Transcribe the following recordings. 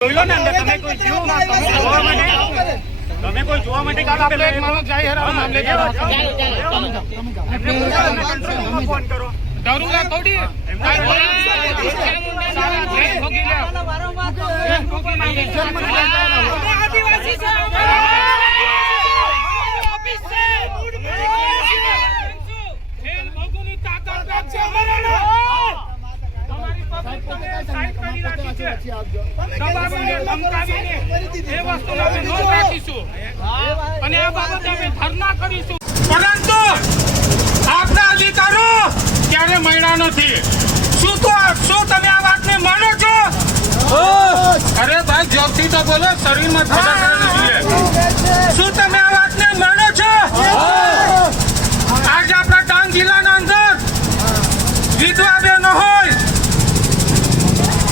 જોઈ લો ને અંદર તમે કોઈ જીવ ના તમે કોઈ જોવા માટે કાઢો આપણે એક માણસ જાય હેરા નામ લઈ જાવ તમે ફોન કરો દરુલા થોડી સારા ટ્રેન ભોગી લે ટ્રેન ભોગી માંગે આદિવાસી છે ઓફિસ છે ટ્રેન ભોગુની તાકાત છે અમારે તમારી પબ્લિક તમે સાઈડ કરી રાખી છે દબાવીને ધમકાવીને એ વસ્તુનો અમે નોંધ રાખીશું અને આ બાબતે અમે ધરના કરીશું પરંતુ આપના અધિકારો ક્યારે મળ્યા નથી શું તમે આ વાતને માનો છો અરે ભાઈ જોરથી તો બોલો શરીરમાં ઠંડા કરવી જોઈએ શું તમે આ વાતને માનો છો આજે આપણા ડાંગ જિલ્લાના અંદર વિધવા બહેનો હોય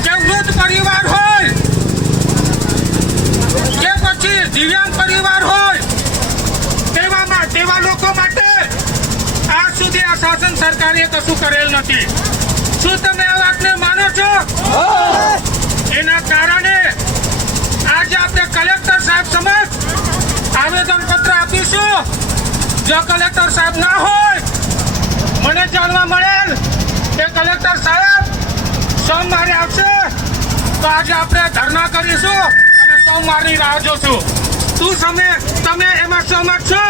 કે વૃદ્ધ પરિવાર હોય કે પછી દિવ્યાંગ પરિવાર હોય તેવા લોકો માટે આજ સુધી આ શાસન સરકારે કશું કરેલ નથી શું તમે આ વાતને માનો છો એના કારણે આજે આપણે કલેક્ટર સાહેબ સમક્ષ આવેદન પત્ર આપીશું જો કલેક્ટર સાહેબ ના હોય મને જાણવા મળેલ કે કલેક્ટર સાહેબ સોમવારે આવશે તો આજે આપણે ધરણા કરીશું અને સોમવારની રાહ જોશું તમે એમાં સહમત છો